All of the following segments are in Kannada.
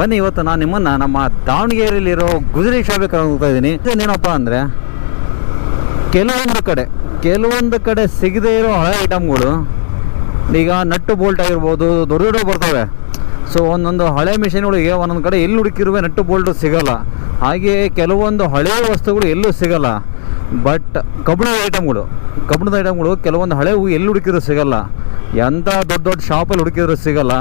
ಬನ್ನಿ ಇವತ್ತು ನಾನು ನಿಮ್ಮನ್ನು ನಮ್ಮ ದಾವಣಗೆರೆಯಲ್ಲಿರೋ ಗುಜರಿ ಶಾಪಿಗೆ ಹೋಗ್ತಾ ಇದ್ದೀನಿ. ಏನಪ್ಪ ಅಂದರೆ ಕೆಲವೊಂದು ಕಡೆ ಸಿಗದೇ ಇರೋ ಹಳೆ ಐಟಮ್ಗಳು, ಈಗ ನಟ್ಟು ಬೋಲ್ಟ್ ಆಗಿರ್ಬೋದು, ದೊಡ್ಡ ದೊಡ್ಡ ಬರ್ತವೆ. ಸೊ ಒಂದೊಂದು ಹಳೆ ಮಿಷಿನ್ಗಳಿಗೆ ಒಂದೊಂದು ಕಡೆ ಎಲ್ಲಿ ಹುಡುಕಿರುವೆ ನಟ್ಟು ಬೋಲ್ಟು ಸಿಗೋಲ್ಲ. ಹಾಗೆ ಕೆಲವೊಂದು ಹಳೆಯ ವಸ್ತುಗಳು ಎಲ್ಲೂ ಸಿಗೋಲ್ಲ. ಬಟ್ ಕಬ್ಬಿಣದ ಐಟಮ್ಗಳು ಕೆಲವೊಂದು ಹಳೆವು ಎಲ್ಲಿ ಹುಡುಕಿದ್ರು ಸಿಗೋಲ್ಲ. ಎಂಥ ದೊಡ್ಡ ದೊಡ್ಡ ಶಾಪಲ್ಲಿ ಹುಡುಕಿದ್ರು ಸಿಗೋಲ್ಲ.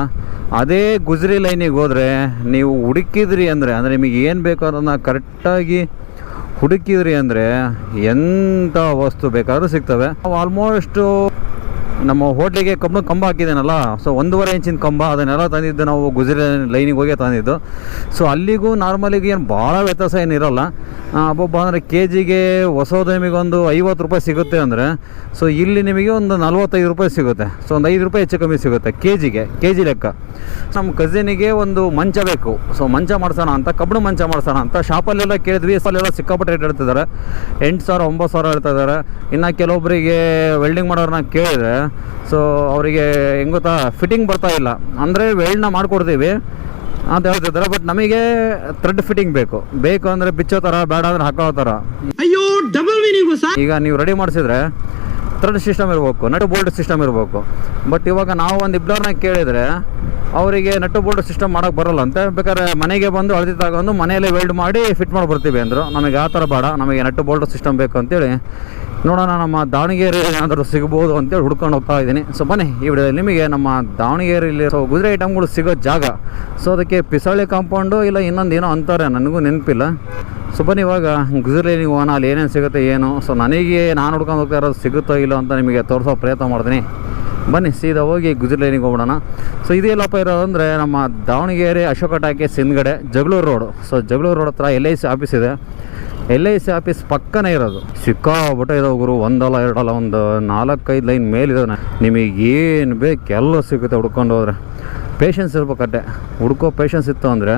ಅದೇ ಗುಜರಿ ಲೈನಿಗೆ ಹೋದರೆ ನೀವು ಹುಡುಕಿದ್ರಿ ಅಂದರೆ ನಿಮಗೆ ಏನು ಬೇಕೋ ಅದನ್ನು ಕರೆಕ್ಟಾಗಿ ಹುಡುಕಿದ್ರಿ ಅಂದರೆ ಎಂಥ ವಸ್ತು ಬೇಕಾದ್ರೂ ಸಿಗ್ತವೆ. ಆಲ್ಮೋಸ್ಟು ನಮ್ಮ ಹೋಟ್ಲಿಗೆ ಕಬ್ಬಿಣ ಕಂಬ ಹಾಕಿದ್ದೇನಲ್ಲ, ಸೊ 1.5 ಇಂಚಿನ ಕಂಬ ಅದನ್ನೆಲ್ಲ ತಂದಿದ್ದು ನಾವು ಗುಜರಿ ಲೈನಿಗೆ ಹೋಗಿ ತಂದಿದ್ದು. ಸೊ ಅಲ್ಲಿಗೂ ನಾರ್ಮಲಿಗೆ ಏನು ಭಾಳ ವ್ಯತ್ಯಾಸ ಏನಿರೋಲ್ಲ. ಒಬ್ಬೊಬ್ಬ ಅಂದರೆ ಕೆ ಜಿಗೆ ಹೊಸದು ನಿಮಗೊಂದು 50 ರೂಪಾಯಿ ಸಿಗುತ್ತೆ ಅಂದರೆ, ಸೊ ಇಲ್ಲಿ ನಿಮಗೆ ಒಂದು 45 ರೂಪಾಯಿ ಸಿಗುತ್ತೆ. ಸೊ ಒಂದು 5 ರೂಪಾಯಿ ಹೆಚ್ಚು ಕಮ್ಮಿ ಸಿಗುತ್ತೆ ಕೆ ಜಿ ಲೆಕ್ಕ. ನಮ್ಮ ಕಸಿನಿಗೆ ಒಂದು ಮಂಚ ಬೇಕು. ಸೊ ಮಂಚ ಮಾಡಿಸೋಣ ಅಂತ, ಕಬ್ಬಿಣ ಮಂಚ ಮಾಡಿಸೋಣ ಅಂತ ಶಾಪಲ್ಲೆಲ್ಲ ಕೇಳಿದ್ವಿ. ಅಲ್ಲೆಲ್ಲ ಸಿಕ್ಕಾಪಟ್ಟೆ ರೇಟ್ ಹೇಳ್ತಿದ್ದಾರೆ. 8,000 9,000 ಹೇಳ್ತಿದ್ದಾರೆ. ಇನ್ನು ಕೆಲವೊಬ್ಬರಿಗೆ ವೆಲ್ಡಿಂಗ್ ಮಾಡೋರನ್ನ ಕೇಳಿದರೆ ಸೊ ಅವರಿಗೆ ಹೆಂಗೆ ಗೊತ್ತಾ, ಫಿಟ್ಟಿಂಗ್ ಬರ್ತಾ ಇಲ್ಲ ಅಂದರೆ ವೆಲ್ಡ್ನ ಮಾಡಿಕೊಡ್ತೀವಿ ಅಂತ ಹೇಳ್ತಿದ್ದಾರೆ. ಬಟ್ ನಮಗೆ ಥ್ರೆಡ್ ಫಿಟ್ಟಿಂಗ್ ಬೇಕು ಅಂದರೆ ಬಿಚ್ಚೋ ಥರ, ಬೇಡ ಅಂದರೆ ಹಾಕೋ ಥರ. ಅಯ್ಯೋ ಡಬಲ್ ಮೀನಿಂಗು ಸರ್. ಈಗ ನೀವು ರೆಡಿ ಮಾಡಿಸಿದ್ರೆ ಥ್ರೆಡ್ ಸಿಸ್ಟಮ್ ಇರಬೇಕು, ನಟ್ಟು ಬೋಲ್ಟ್ ಸಿಸ್ಟಮ್ ಇರಬೇಕು. ಬಟ್ ಇವಾಗ ನಾವು ಒಂದು ಇಬ್ಬರನ್ನ ಕೇಳಿದರೆ ಅವರಿಗೆ ನಟ್ಟು ಬೋಲ್ಟ್ ಸಿಸ್ಟಮ್ ಮಾಡೋಕ್ಕೆ ಬರೋಲ್ಲ ಅಂತೆ. ಬೇಕಾದ್ರೆ ಮನೆಗೆ ಬಂದು ಅಳತೆ ತಗೊಂಡು ಮನೆಯಲ್ಲೇ ವೆಲ್ಡ್ ಮಾಡಿ ಫಿಟ್ ಮಾಡಿ ಬರ್ತೀವಿ ಅಂದರು. ನಮಗೆ ಆ ಥರ ಬೇಡ, ನಮಗೆ ನಟ್ಟು ಬೋಲ್ಟ್ ಸಿಸ್ಟಮ್ ಬೇಕು ಅಂತೇಳಿ ನೋಡೋಣ ನಮ್ಮ ದಾವಣಗೆರೆ ಏನಾದರೂ ಸಿಗ್ಬೋದು ಅಂತೇಳಿ ಹುಡ್ಕೊಂಡು ಹೋಗ್ತಾ ಇದ್ದೀನಿ. ಸೊ ಬನ್ನಿ ಈ ವಿಡಿಯೋದಲ್ಲಿ ನಿಮಗೆ ನಮ್ಮ ದಾವಣಗೆರೆಯಲ್ಲಿ ಗುಜರಿ ಐಟಮ್ಗಳು ಸಿಗೋ ಜಾಗ. ಸೊ ಅದಕ್ಕೆ ಪಿಸಳೆ ಕಾಂಪೌಂಡು ಇಲ್ಲ ಇನ್ನೊಂದು ಏನೋ ಅಂತಾರೆ, ನನಗೂ ನೆನಪಿಲ್ಲ. ಸೊ ಬನ್ನಿ ಇವಾಗ ಗುಜರಿ ನೀವು ಹೋಗೋಣ, ಅಲ್ಲಿ ಏನೇನು ಸಿಗುತ್ತೆ ಏನು. ಸೊ ನಾನು ಹುಡ್ಕೊಂಡು ಹೋಗ್ತಾ ಇರೋದು ಸಿಗುತ್ತೋ ಇಲ್ಲೋ ಅಂತ ನಿಮಗೆ ತೋರಿಸೋ ಪ್ರಯತ್ನ ಮಾಡ್ತೀನಿ. ಬನ್ನಿ ಸೀದಾ ಹೋಗಿ ಗುಜರಿ ಲೈನಿಗೆ ಹೋಗೋಣ. ಸೊ ಇದೆಲ್ಲಪ್ಪ ಇರೋದಂದರೆ ನಮ್ಮ ದಾವಣಗೆರೆ ಅಶೋಕ ಟಾಕೀಸ್ ಹಿಂದ್ಗಡೆ Jagalur road. So Jagalur road ಹತ್ರ LIC ಆಫೀಸ್ ಇದೆ. LIC ಆಫೀಸ್ ಪಕ್ಕನೇ ಇರೋದು. ಸಿಕ್ಕಾಬಿಟ್ಟೆ ಇದಾವೆ ಗುರು, ಒಂದಲ್ಲ ಎರಡಲ್ಲ, ಒಂದು 4-5 ಲೈನ್ ಮೇಲಿದೆ. ನಿಮಗೇನು ಬೇಕು ಎಲ್ಲ ಸಿಗುತ್ತೆ ಹುಡ್ಕೊಂಡು ಹೋದರೆ. ಪೇಷನ್ಸ್ ಇರ್ಬೇಕಟ್ಟೆ, ಹುಡ್ಕೋ ಪೇಷನ್ಸ್ ಇತ್ತು ಅಂದರೆ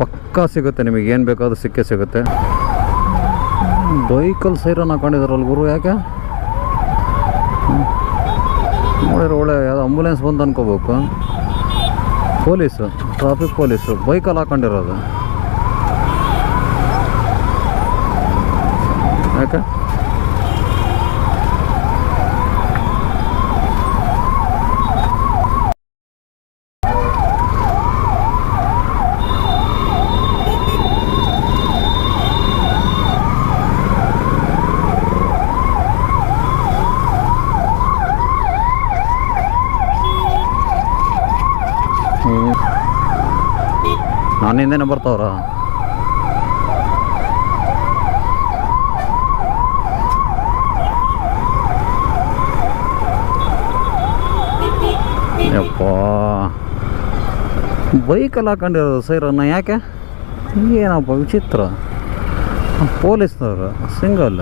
ಪಕ್ಕಾ ಸಿಗುತ್ತೆ. ನಿಮಗೆ ಏನು ಬೇಕೋ ಅದು ಸಿಕ್ಕೇ ಸಿಗುತ್ತೆ. ಬೈಕಲ್ಲಿ ಸೈರನ್ ಹಾಕೊಂಡಿದಾರಲ್ಲ ಗುರು, ಯಾಕೆ ನೋಡಿದ್ರೆ ಒಳ್ಳೆ ಯಾವುದೋ ಆಂಬುಲೆನ್ಸ್ ಬಂದು ಅನ್ಕೋಬೇಕು. ಟ್ರಾಫಿಕ್ ಪೊಲೀಸು ಬೈಕಲ್ಲಿ ಹಾಕೊಂಡಿರೋದು ಯಾಕೆ? ನಾನು ಹಿಂದೆನೇ ಬರ್ತಾವ್ರ. ಯಪ್ಪ ಬೈಕಲ್ಲಿ ಹಾಕೊಂಡಿರೋದು ಸೈರನ್ನ, ಯಾಕೆ? ಏನಪ್ಪ ವಿಚಿತ್ರ. ಪೊಲೀಸ್ನವರು ಸಿಂಗಲ್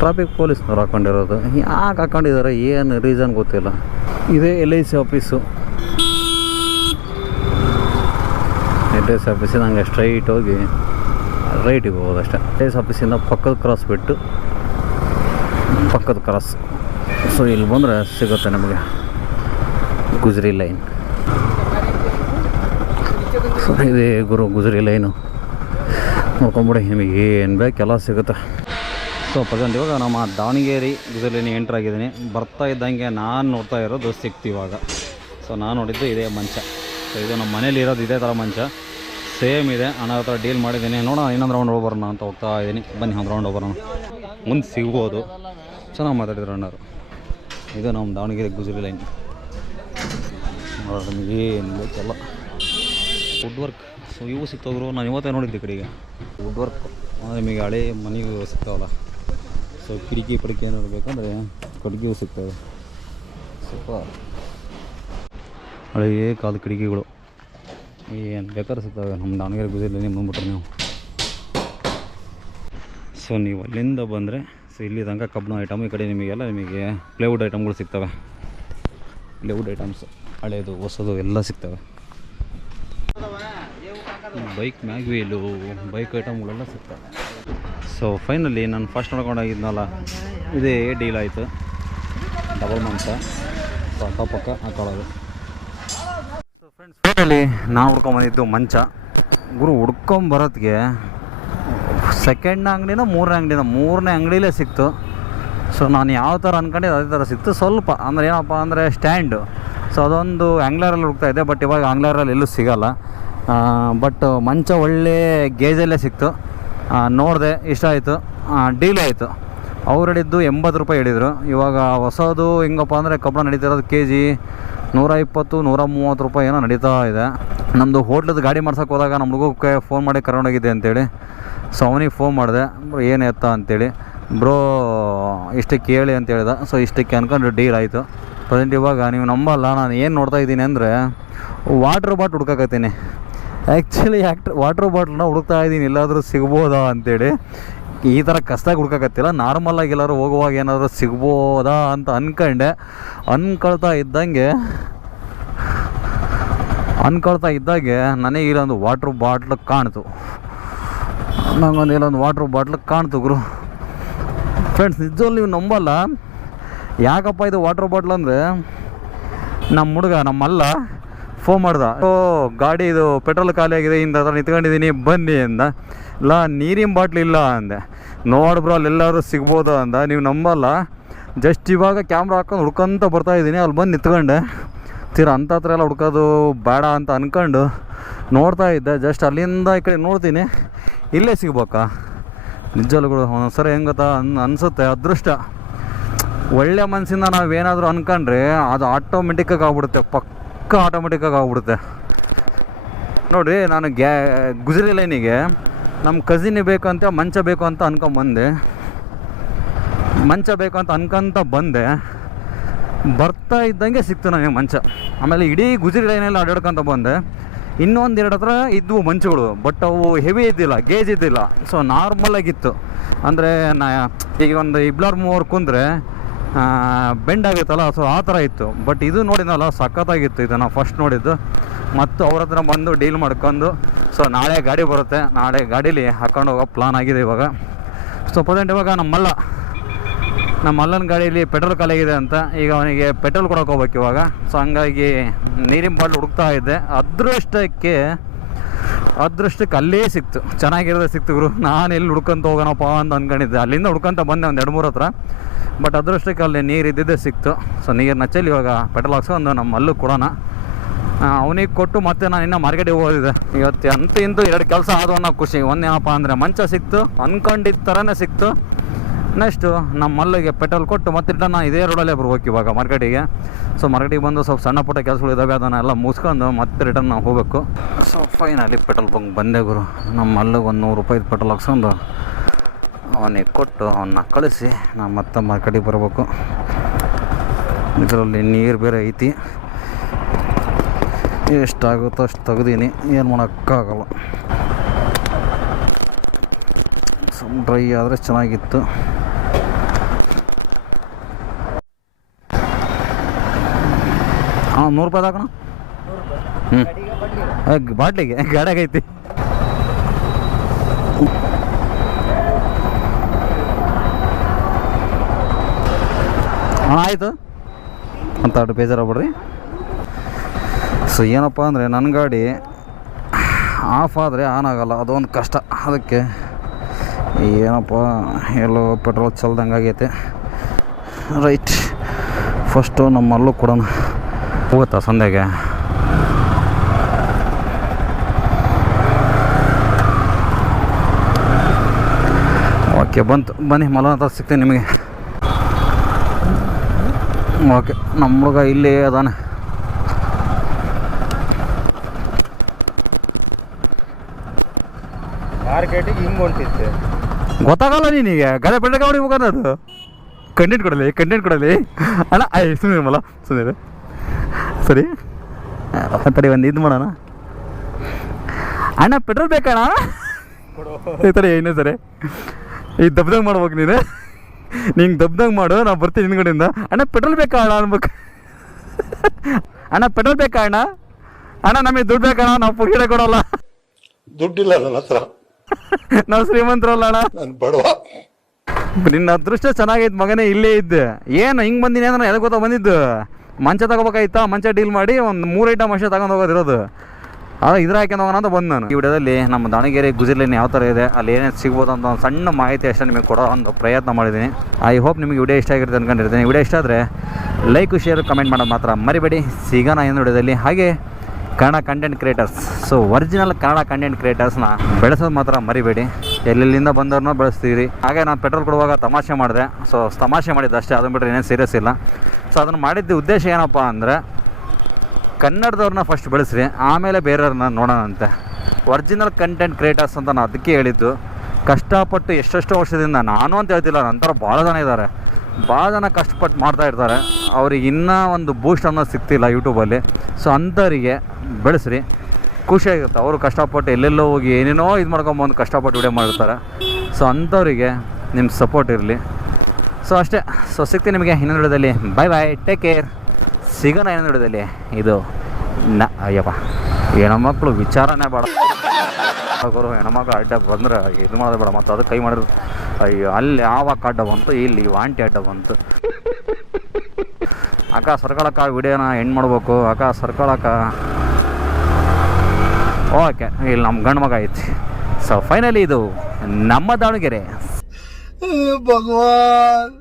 ಟ್ರಾಫಿಕ್ ಪೊಲೀಸ್ನವ್ರು ಹಾಕೊಂಡಿರೋದು. ಯಾಕೆ ಹಾಕೊಂಡಿದ್ದಾರೆ, ಏನು ರೀಸನ್ ಗೊತ್ತಿಲ್ಲ. ಇದೇ LIC ಆಫೀಸು. LIC ಆಫೀಸಿಂದ ಹಂಗೆ ಸ್ಟ್ರೈಟ್ ಹೋಗಿ ರೈಟಿಗೆ ಹೋಗೋದು ಅಷ್ಟೇ. LIC ಆಫೀಸಿಂದ ಪಕ್ಕದ ಕ್ರಾಸ್ ಬಿಟ್ಟು ಪಕ್ಕದ ಕ್ರಾಸ್. ಸೊ ಇಲ್ಲಿ ಬಂದರೆ ಸಿಗುತ್ತೆ ನಮಗೆ ಗುಜರಿ ಲೈನ್. ಸೊ ಇದೆ ಗುರು ಗುಜರಿ ಲೈನು. ನೋಡ್ಕೊಂಬಿಡಿ, ನಿಮಗೆ ಏನು ಬೇಕೆಲ್ಲ ಸಿಗುತ್ತೆ. ಸೊ ಪ್ರೆಸೆಂಟ್ ಇವಾಗ ನಮ್ಮ ದಾವಣಗೆರೆ ಗುಜರಿ ಲೈನಿಗೆ ಎಂಟ್ರ್ ಆಗಿದ್ದೀನಿ. ಬರ್ತಾ ಇದ್ದಂಗೆ ನಾನು ನೋಡ್ತಾ ಇರೋದು ಸಿಕ್ತು ಇವಾಗ. ಸೊ ನಾನು ನೋಡಿದ್ದು ಇದೇ ಮಂಚ. ಸೊ ಇದು ನಮ್ಮ ಮನೇಲಿ ಇರೋದು ಇದೇ ಥರ ಮಂಚ ಸೇಮ್ ಇದೆ. ಅಣ್ಣ ಹತ್ರ ಡೀಲ್ ಮಾಡಿದ್ದೀನಿ. ನೋಡೋಣ ಇನ್ನೊಂದು ರೌಂಡ್ ಹೋಗ್ಬರೋಣ ಅಂತ ಹೋಗ್ತಾ ಇದ್ದೀನಿ. ಬನ್ನಿ ಒಂದು ರೌಂಡ್ ಹೋಗ್ಬರೋಣ, ಮುಂದೆ ಸಿಗ್ಬೋದು. ಚೆನ್ನಾಗಿ ಮಾತಾಡಿದ್ರು ಅಣ್ಣರು. ಇದು ನಮ್ಮ ದಾವಣಗೆರೆ ಗುಜರಿ ಲೈನ್. ನಿಮಗೆ ಏನು ಬೇಕಲ್ಲ ವುಡ್ ವರ್ಕ್. ಸೊ ಇವು ಸಿಗ್ತಾವ್ರು. ನಾನು ಇವತ್ತೇ ನೋಡಿದ್ದೆ ಕಡೆಗೆ ವುಡ್ ವರ್ಕ್. ನಿಮಗೆ ಹಳೆ ಮನೆಗೂ ಸಿಗ್ತಾವಲ್ಲ. ಸೊ ಕಿಟಕಿ ಪಡಿಕೆ ಏನಾದ್ರು ಬೇಕಂದರೆ ಕಟ್ಗೆವು ಸಿಗ್ತವೆ. ಸ್ವಲ್ಪ ಹಳೆಯೇ ಕಾಲದ ಕಿಟಕಿಗಳು ಏನು ಬೇಕಾದ್ರೆ ಸಿಗ್ತವೆ ನಮ್ಮ ದಾವಣಗೆರೆ ಗುಜರಿ ಲೈನಿಗೆ ಬಂದ್ಬಿಟ್ರೆ ನೀವು. ಸೊ ನೀವು ಅಲ್ಲಿಂದ ಬಂದರೆ ಸೊ ಇಲ್ಲಿ ತನಕ ಕಬ್ಬಿಣ ಐಟಮ್, ಈ ಕಡೆ ನಿಮಗೆ ಪ್ಲೇವುಡ್ ಐಟಮ್ಗಳು ಸಿಗ್ತವೆ. ಪ್ಲೇವುಡ್ ಐಟಮ್ಸ್ ಹಳೇದು ಹೊಸದು ಎಲ್ಲ ಸಿಗ್ತವೆ. ಬೈಕ್ ಮ್ಯಾಗ್ವೀಲು, ಬೈಕ್ ಐಟಮ್ಗಳೆಲ್ಲ ಸಿಗ್ತವೆ. ಸೊ ಫೈನಲಿ ನಾನು ಫಸ್ಟ್ ನೋಡ್ಕೊಂಡಾಗಿದ್ನಲ್ಲ ಇದೇ ಡೀಲ್ ಆಯಿತು. ಡಬಲ್ ಮಂಚ ಸೊ ಅಕ್ಕಪಕ್ಕ ಹಾಕೊಳ್ಳೋದು. ಸೊ ಫ್ರೆಂಡ್ಸ್ ಫೈನಲಿ ನಾನು ಹುಡ್ಕೊಂಬಂದಿದ್ದು ಮಂಚ ಗುರು. ಹುಡ್ಕೊಂಬರೋತ್ತಿಗೆ ಸೆಕೆಂಡ್ ಅಂಗಡಿನ ಮೂರನೇ ಅಂಗಡಿಲೇ ಸಿಕ್ತು. ಸೊ ನಾನು ಯಾವ ಥರ ಅಂದ್ಕೊಂಡಿದ್ದೆ ಅದೇ ಥರ ಸಿಕ್ತು. ಸ್ವಲ್ಪ ಅಂದರೆ ಏನಪ್ಪ ಅಂದರೆ ಸ್ಟ್ಯಾಂಡು. ಸೊ ಅದೊಂದು ಆಂಗ್ಲರಲ್ಲಿ ಹುಡುಕ್ತಾಯಿದ್ದೆ, ಬಟ್ ಇವಾಗ ಆಂಗ್ಲರಲ್ಲಿ ಎಲ್ಲೂ ಸಿಗೋಲ್ಲ. ಬಟ್ ಮಂಚ ಒಳ್ಳೆ ಗೇಜಲ್ಲೇ ಸಿಕ್ತು. ನೋಡಿದೆ, ಇಷ್ಟ ಆಯಿತು, ಡೀಲ್ ಆಯಿತು. ಅವ್ರು ಹೇಳಿದ್ದು 80 ರೂಪಾಯಿ ಹೇಳಿದರು. ಇವಾಗ ಹೊಸದು ಹೆಂಗಪ್ಪ ಅಂದರೆ ಕಬ್ಬಣ ನಡೀತಿರೋದು KG 120 130 ರೂಪಾಯಿ ಏನೋ ನಡೀತಾ ಇದೆ. ನಮ್ಮದು ಹೋಟ್ಲದ್ದು ಗಾಡಿ ಮಾಡ್ಸೋಕೆ ಹೋದಾಗ ನಮ್ಮ ಹುಡುಗಕ್ಕೆ ಫೋನ್ ಮಾಡಿ ಕರ್ಕೊಂಡೋಗಿದ್ದೆ ಅಂತೇಳಿ. ಸೊ ಅವನಿಗೆ ಫೋನ್ ಮಾಡಿದೆ, ಏನು ಎತ್ತ ಅಂತೇಳಿ. ಬ್ರೋ ಇಷ್ಟಕ್ಕೆ ಹೇಳಿ ಅಂತ ಹೇಳಿದ. ಸೊ ಇಷ್ಟಕ್ಕೆ ಅಂದ್ಕೊಂಡು ಡೀಲ್ ಆಯಿತು. ಪ್ರೆಸೆಂಟ್ ಇವಾಗ ನೀವು ನಂಬಲ್ಲ, ನಾನು ಏನು ನೋಡ್ತಾ ಇದ್ದೀನಿ ಅಂದರೆ ವಾಟ್ರ್ ಬಾಟ್ಲ್ ಹುಡ್ಕಕತ್ತೀನಿ. ಆ್ಯಕ್ಚುಲಿ ವಾಟ್ರ್ ಬಾಟ್ಲನ್ನ ಹುಡುಕ್ತಾ ಇದ್ದೀನಿ, ಎಲ್ಲಾದರೂ ಸಿಗ್ಬೋದಾ ಅಂತೇಳಿ. ಈ ಥರ ಕಷ್ಟಾಗಿ ಹುಡ್ಕಕತ್ತಿಲ್ಲ, ನಾರ್ಮಲಾಗಿ ಎಲ್ಲರೂ ಹೋಗುವಾಗ ಏನಾದರೂ ಸಿಗ್ಬೋದಾ ಅಂತ ಅಂದ್ಕೊಳ್ತಾ ಇದ್ದಾಗೆ ನನಗೆ ಇಲ್ಲೊಂದು ವಾಟ್ರ್ ಬಾಟ್ಲ್ ಕಾಣ್ತು. ನಂಗೊಂದು ಇಲ್ಲೊಂದು ವಾಟ್ರ್ ಬಾಟ್ಲ್ ಕಾಣ್ತು ಗುರು. ಫ್ರೆಂಡ್ಸ್ ನಿಜವಲ್ಲಿ ನೀವು ನಂಬಲ್ಲ, ಯಾಕಪ್ಪ ಇದು ವಾಟ್ರ್ ಬಾಟ್ಲ್ ಅಂದರೆ ನಮ್ಮ ಹುಡುಗ ನಮ್ಮಲ್ಲ ಫೋನ್ ಮಾಡ್ದ. ಗಾಡಿ ಇದು ಪೆಟ್ರೋಲ್ ಖಾಲಿ ಆಗಿದೆ, ಇಂಥ ಥರ ನಿಂತ್ಕೊಂಡಿದ್ದೀನಿ ಬನ್ನಿ ಅಂದ. ಇಲ್ಲ ನೀರಿನ ಬಾಟ್ಲ್ ಇಲ್ಲ ಅಂದೆ. ನೋಡ್ಬ್ರೋ ಅಲ್ಲೆಲ್ಲರೂ ಸಿಗ್ಬೋದು ಅಂದ. ನೀವು ನಂಬಲ್ಲ, ಜಸ್ಟ್ ಇವಾಗ ಕ್ಯಾಮ್ರಾ ಹಾಕೊಂಡು ಹುಡ್ಕೊಂತ ಬರ್ತಾಯಿದ್ದೀನಿ, ಅಲ್ಲಿ ಬಂದು ನಿಂತ್ಕೊಂಡೆ. ಅಂಥ ಹತ್ರ ಎಲ್ಲ ಹುಡ್ಕೋದು ಬೇಡ ಅಂತ ಅಂದ್ಕೊಂಡು ನೋಡ್ತಾ ಇದ್ದೆ. ಜಸ್ಟ್ ಅಲ್ಲಿಂದ ಈ ಕಡೆ ನೋಡ್ತೀನಿ, ಇಲ್ಲೇ ಸಿಗ್ಬೇಕಾ? ನಿಜವಾಗ್ಲೂ ಒಂದೊಂದ್ಸರಿ ಹೆಂಗೆ ಗೊತ್ತಾ ಅನಿಸುತ್ತೆ, ಅದೃಷ್ಟ. ಒಳ್ಳೆ ಮನಸ್ಸಿಂದ ನಾವೇನಾದರೂ ಅಂದ್ಕೊಂಡ್ರೆ ಅದು ಆಟೋಮೆಟಿಕ್ಕಾಗಿ ಆಗ್ಬಿಡುತ್ತೆ, ಪಕ್ಕ ಆಟೋಮೆಟಿಕ್ಕಾಗಿ ಆಗ್ಬಿಡುತ್ತೆ. ನೋಡಿರಿ, ನಾನು ಗುಜರಿ ಲೈನಿಗೆ ನಮ್ಮ ಕಸಿನ್ ಬೇಕಂತ ಮಂಚ ಬೇಕು ಅಂತ ಅನ್ಕೊಂಬಂದೆ. ಬರ್ತಾ ಇದ್ದಂಗೆ ಸಿಕ್ತು ನನಗೆ ಮಂಚ. ಆಮೇಲೆ ಇಡೀ ಗುಜರಿ ಲೈನಲ್ಲಿ ಅಡ್ಡಾಡ್ಕೊಂತ ಬಂದೆ. ಇನ್ನೊಂದೆರಡು ಹತ್ರ ಇದ್ವು ಮಂಚಗಳು, ಬಟ್ ಅವು ಹೆವಿ ಇದ್ದಿಲ್ಲ, ಗೇಜ್ ಇದ್ದಿಲ್ಲ. ಸೊ ನಾರ್ಮಲಾಗಿತ್ತು. ಅಂದರೆ ಈಗ ಒಂದು ಇಬ್ಲಾರ್ ಮೂವರು ಕುಂದರೆ ಬೆಂಡ್ ಆಗುತ್ತಲ್ಲ, ಸೊ ಆ ಥರ ಇತ್ತು. ಬಟ್ ಇದು ನೋಡಿದ್ನಲ್ಲ ಸಖತ್ತಾಗಿತ್ತು. ಇದು ನಾವು ಫಸ್ಟ್ ನೋಡಿದ್ದು. ಮತ್ತು ಅವ್ರ ಹತ್ರ ಬಂದು ಡೀಲ್ ಮಾಡ್ಕೊಂಡು, ಸೊ ನಾಳೆ ಗಾಡಿ ಬರುತ್ತೆ, ನಾಳೆ ಗಾಡೀಲಿ ಹಾಕೊಂಡು ಹೋಗೋ ಪ್ಲಾನ್ ಆಗಿದೆ ಇವಾಗ. ಸೊ ಪ್ರೆಸೆಂಟ್ ಇವಾಗ ನಮ್ಮ ಅಲ್ಲನ ಗಾಡೀಲಿ ಪೆಟ್ರೋಲ್ ಖಾಲಿಯಾಗಿದೆ ಅಂತ, ಈಗ ಅವನಿಗೆ ಪೆಟ್ರೋಲ್ ಕೊಡೋಕೆ ಹೋಗ್ಬೇಕು ಇವಾಗ. ಸೊ ಹಂಗಾಗಿ ನೀರಿನ ಬಾಟ್ಲು ಹುಡುಕ್ತಾ ಇದ್ದೆ. ಅದೃಷ್ಟಕ್ಕೆ ಅಲ್ಲೇ ಸಿಕ್ತು, ಚೆನ್ನಾಗಿರೋದೇ ಸಿಕ್ತು ಗುರು. ನಾನು ಎಲ್ಲಿ ಹುಡ್ಕೊಂತ ಹೋಗೋಣಪ್ಪ ಅಂತ ಅಂದ್ಕೊಂಡಿದ್ದೆ. ಅಲ್ಲಿಂದ ಹುಡ್ಕೊಂತ ಬಂದೆ ಒಂದು 2-3 ಹತ್ರ. ಬಟ್ ಅದೃಷ್ಟಕ್ಕೆ ಅಲ್ಲಿ ನೀರು ಇದ್ದಿದ್ದೇ ಸಿಕ್ತು. ಸೊ ನೀರು ನಚ್ಚಲ್ಲಿ ಇವಾಗ ಪೆಟ್ರೋಲ್ ಹಾಕ್ಸ್ಕೊಂಡು ನಮ್ಮ ಅಲ್ಲೂ ಕೊಡೋಣ. ಅವನಿಗೆ ಕೊಟ್ಟು ಮತ್ತೆ ನಾನು ಇನ್ನೂ ಮಾರ್ಕೆಟಿಗೆ ಹೋಗಿದ್ದೆ. ಇವತ್ತು ಇಂತೂ 2 ಕೆಲಸ ಆದವು ಅನ್ನೋ ಖುಷಿ. ಒಂದೇನಪ್ಪ ಅಂದರೆ ಮಂಚ ಸಿಕ್ತು, ಅಂದ್ಕೊಂಡಿದ್ದ ಥರನೇ ಸಿಕ್ತು. ನೆಕ್ಸ್ಟು ನಮ್ಮ ಮಲ್ಲಿಗೆ ಪೆಟ್ರೋಲ್ ಕೊಟ್ಟು ಮತ್ತೆ ನಾನು ಇದೇ ರೋಡಲ್ಲೇ ಬರ್ಬೇಕು ಇವಾಗ ಮಾರ್ಕೆಟಿಗೆ. ಸೊ ಮಾರ್ಕೆಟಿಗೆ ಬಂದು ಸ್ವಲ್ಪ ಸಣ್ಣ ಪುಟ್ಟ ಕೆಲಸಗಳು ಇದ್ದಾವೆ, ಅದನ್ನೆಲ್ಲ ಮುಗಿಸ್ಕೊಂಡು ಮತ್ತೆ ರಿಟರ್ನ್ ನಾವು ಹೋಗಬೇಕು. ಸೊ ಫೈನಲಿ ಪೆಟ್ರೋಲ್ ಬಂಕ್ ಬಂದೆ ಗುರು. ನಮ್ಮ ಮಲ್ಲಿಗೆ ಒಂದು 100 ರೂಪಾಯಿ ಪೆಟ್ರೋಲ್ ಹಾಕ್ಸ್ಕೊಂಡು ಅವನಿಗೆ ಕೊಟ್ಟು ಅವನ್ನ ಕಳಿಸಿ ನಾನು ಮತ್ತೆ ಮಾರ್ಕೆಟಿಗೆ ಬರಬೇಕು. ಇದರಲ್ಲಿ ನೀರು ಬೇರೆ ಐತಿ, ಎಷ್ಟಾಗುತ್ತೋ ಅಷ್ಟು ತೆಗ್ದೀನಿ, ಏನು ಮಾಡೋಕ್ಕಾಗಲ್ಲ. ಸ್ವಲ್ಪ ಡ್ರೈ ಆದರೆ ಚೆನ್ನಾಗಿತ್ತು. ಹಾಂ 100 ರೂಪಾಯಿ ಹಾಕೋಣ. ಬಾಟ್ಲಿಗೆ ಗಾಡಿಯಾಗೈತಿ. ಹಾಂ ಆಯಿತು ಅಂತ ಅಷ್ಟು ಬೇಜಾರಾಗ್ಬಿಡ್ರಿ. ಸೊ ಏನಪ್ಪ ಅಂದರೆ ನನ್ನ ಗಾಡಿ ಆಫ್ ಆದರೆ ಆನ್ ಆಗೋಲ್ಲ, ಅದೊಂದು ಕಷ್ಟ. ಅದಕ್ಕೆ ಏನಪ್ಪ ಎಲ್ಲೋ ಪೆಟ್ರೋಲ್ ಚಲ್ದಂಗೆ ಆಗೈತೆ. ರೈಟ್, ಫಸ್ಟು ನಮ್ಮಲ್ಲೂ ಕೊಡೋಣ. ಹೋಗುತ್ತಾ ಸಂಧ್ಯಾಗೆ? ಓಕೆ ಬಂತು, ಬನ್ನಿ ಮಲನ ಹತ್ರ ಸಿಗ್ತೀನಿ ನಿಮಗೆ. ಓಕೆ, ನಮ್ಮ ಹುಡುಗ ಇಲ್ಲಿ ಅದಾನೆ. ಮಾರ್ಕೆಟಿಗೆ ಹಿಂಗೆ ಹೊಂಟಿದ್ದೆ ಗೊತ್ತಾಗಲ್ಲ ನಿನಗೆ. ಗದೆ ಬೆಳ್ಳ ಗಾಡಿ ಮುಖನದು ಕಂಟೆಂಟ್ ಕೊಡಲಿ ಅಣ್ಣ. ಸುಮ್ಮನೆ ಮಲ್ಲ ಸುಮ್ಮನೆ ಸರಿ ತಡಿ, ಒಂದು ಇದು ಮಾಡೋಣ. ಅಣ್ಣ ಪೆಟ್ರೋಲ್ ಬೇಕಣ್ಣ ತಡಿ. ಇನ್ನೂ ಸರಿ ಈಗ ದಬ್ದಂಗೆ ಮಾಡ್ಬೇಕು ನೀನು. ನಿಂಗೆ ದಬ್ದಂಗೆ ಮಾಡು, ನಾವು ಬರ್ತೀನಿ ಹಿಂದ್ಗಡೆಯಿಂದ. ಅಣ್ಣ ಪೆಟ್ರೋಲ್ ಬೇಕಾ ಅಣ್ಣ ಅನ್ಬೇಕು. ಅಣ್ಣ ಪೆಟ್ರೋಲ್ ಬೇಕಾ ಅಣ್ಣ? ಅಣ್ಣ ನಮಗೆ ದುಡ್ಡು ಬೇಕಣ್ಣ, ನಾವು ಪುಗಿಡ ಕೊಡೋಲ್ಲ. ದುಡ್ಡಿಲ್ಲ ನನ್ನ ಹತ್ರ, ನಾವು ಶ್ರೀಮಂತರಲ್ಲ ಅಣ್ಣ, ನಾನು ಬಡವ. ನಿನ್ನ ಅದೃಷ್ಟ ಚೆನ್ನಾಗೈತೆ ಮಗನೇ, ಇಲ್ಲೇ ಇದ್ದೆ. ಏನು ಹಿಂಗೆ ಬಂದಿನಿ ಅಂದ್ರೆ ಎದಕ್ಕೆ ಗೊತ್ತಾ ಬಂದಿದ್ದು? ಮಂಚ ತಗೋಬೇಕಾಯ್ತಾ, ಮಂಚ ಡೀಲ್ ಮಾಡಿ ಒಂದು 3 ಐಟಮ್ ಅಷ್ಟೇ ತಗೊಂಡು ಹೋಗೋದಿರೋದು. ಅದು ಇದ್ರ ಹಾಕೊಂಡು ಹೋಗೋಣ ಅಂತ ಬಂದು ನಾನು ಈ ವಿಡಿಯೋದಲ್ಲಿ ನಮ್ಮ ದಾವಣಗೆರೆ ಗುಜಿರ್ಲಿನ್ ಯಾವ ಥರ ಇದೆ, ಅಲ್ಲಿ ಏನೇನು ಸಿಗ್ಬೋದು ಅಂತ ಒಂದು ಸಣ್ಣ ಮಾಹಿತಿ ಅಷ್ಟೇ ನಿಮಗೆ ಕೊಡೋ ಒಂದು ಪ್ರಯತ್ನ ಮಾಡಿದ್ದೀನಿ. ಐ ಹೋಪ್ ನಿಮಗೆ ವಿಡಿಯೋ ಇಷ್ಟ ಆಗಿರುತ್ತೆ ಅಂದ್ಕೊಂಡಿರ್ತೀನಿ. ವಿಡಿಯೋ ಇಷ್ಟ ಆದರೆ ಲೈಕು ಶೇರ್ ಕಮೆಂಟ್ ಮಾಡೋದು ಮಾತ್ರ ಮರಿಬೇಡಿ. ಸಿಗೋಣ ಇನ್ನೊಂದು ವಿಡಿಯೋದಲ್ಲಿ. ಹಾಗೆ Kannada content creators, so original Kannada content ಕ್ರಿಯೇಟರ್ಸ್ನ ಬೆಳೆಸೋದು ಮಾತ್ರ ಮರಿಬೇಡಿ. ಎಲ್ಲೆಲ್ಲಿಂದ ಬಂದವ್ರನ್ನೂ ಬೆಳೆಸ್ತೀರಿ. ಹಾಗೆ ನಾನು ಪೆಟ್ರೋಲ್ ಕೊಡುವಾಗ ತಮಾಷೆ ಮಾಡಿದೆ, ಸೊ ತಮಾಷೆ ಮಾಡಿದ್ದು ಅಷ್ಟೇ, ಅದನ್ನು ಬಿಟ್ಟರೆ ಏನೇನು ಸೀರಿಯಸ್ ಇಲ್ಲ. ಸೊ ಅದನ್ನು ಮಾಡಿದ್ದ ಉದ್ದೇಶ ಏನಪ್ಪ ಅಂದರೆ ಕನ್ನಡದವ್ರನ್ನ ಫಸ್ಟ್ ಬೆಳೆಸ್ರಿ, ಆಮೇಲೆ ಬೇರೆಯವ್ರನ್ನ ನೋಡೋಣಂತೆ. ಒರಿಜಿನಲ್ ಕಂಟೆಂಟ್ ಕ್ರಿಯೇಟರ್ಸ್ ಅಂತ ನಾನು ಅದಕ್ಕೆ ಹೇಳಿದ್ದು. ಕಷ್ಟಪಟ್ಟು ಎಷ್ಟೆಷ್ಟೋ ವರ್ಷದಿಂದ, ನಾನು ಅಂತ ಹೇಳ್ತಿಲ್ಲ, ನಂತರ ಭಾಳ ಜನ ಇದ್ದಾರೆ, ಭಾಳ ಜನ ಕಷ್ಟಪಟ್ಟು ಮಾಡ್ತಾಯಿರ್ತಾರೆ. ಅವ್ರಿಗೆ ಇನ್ನೂ ಒಂದು ಬೂಸ್ಟ್ ಅನ್ನೋದು ಸಿಗ್ತಿಲ್ಲ ಯೂಟ್ಯೂಬಲ್ಲಿ. ಸೊ ಅಂಥವರಿಗೆ ಬೆಳೆಸ್ರಿ, ಖುಷಿಯಾಗಿರುತ್ತೆ. ಅವರು ಕಷ್ಟಪಟ್ಟು ಎಲ್ಲೆಲ್ಲೋ ಹೋಗಿ ಏನೇನೋ ಇದು ಮಾಡ್ಕೊಂಬಂದು ಕಷ್ಟಪಟ್ಟು ವಿಡಿಯೋ ಮಾಡಿರ್ತಾರೆ. ಸೊ ಅಂಥವರಿಗೆ ನಿಮ್ಮ ಸಪೋರ್ಟ್ ಇರಲಿ. ಸೊ ಅಷ್ಟೇ. ಸೊ ಸಿಗ್ತೀನಿ ನಿಮಗೆ ಇನ್ನೊಂದು ವಿಡಿಯೋದಲ್ಲಿ. ಬಾಯ್ ಬಾಯ್, ಟೇಕ್ ಕೇರ್. ಸಿಗೋಣ ಇನ್ನೊಂದು ವಿಡಿಯೋದಲ್ಲಿ. ಇದು ಅಯ್ಯಪ್ಪ, ಹೆಣ್ಮಕ್ಳು ವಿಚಾರನೇ ಬೇಡ ಗುರು. ಹೆಣ್ಮಕ್ಳು ಅಡ್ಡ ಬಂದ್ರೆ ಇದು ಮಾಡೋದು ಬೇಡ, ಮತ್ತು ಅದಕ್ಕೆ ಕೈ ಮಾಡಿದ್ರು ಅಯ್ಯೋ ಅಲ್ಲಿ ಆವಾಗ ಅಡ್ಡ ಬಂತು, ಇಲ್ಲಿ ವಾಂಟಿ ಅಡ್ಡ ಬಂತು. ಅಕ್ಕ ಸರ್ಕೊಳಕ್ಕ ವಿಡಿಯೋನ ಎಂಡ್ ಮಾಡ್ಬೇಕು. ಅಕ್ಕ ಸರ್ಕೊಳಕ್ಕ ಓಕೆ, ಇಲ್ಲಿ ನಮ್ಮ ಗಂಡು ಮಗ ಐತಿ. ಸೊ ಫೈನಲಿ ಇದು ನಮ್ಮ ದಾವಣಗೆರೆ. ಭಗವಾನ್